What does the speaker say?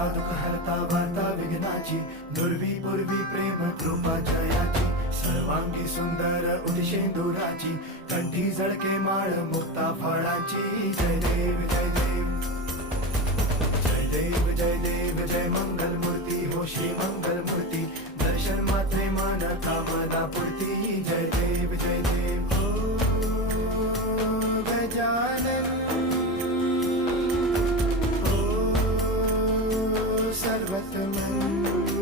हरता दुःख हरता वार्ता विघ्नाची, दुर्वी पूर्वी प्रेम कृपा जयाची, सर्वांगी सुंदर उदिशेंदुराची, कंठी झळके माळ मुक्ता फळाची. जय देव जय देव जय देव जय देव जय मंगल मूर्ती हो श्री मंगल मूर्ती, दर्शन मात्रे मन कामना पूर्ती. जय देव जय देव हो गजानन हो सर्वतमन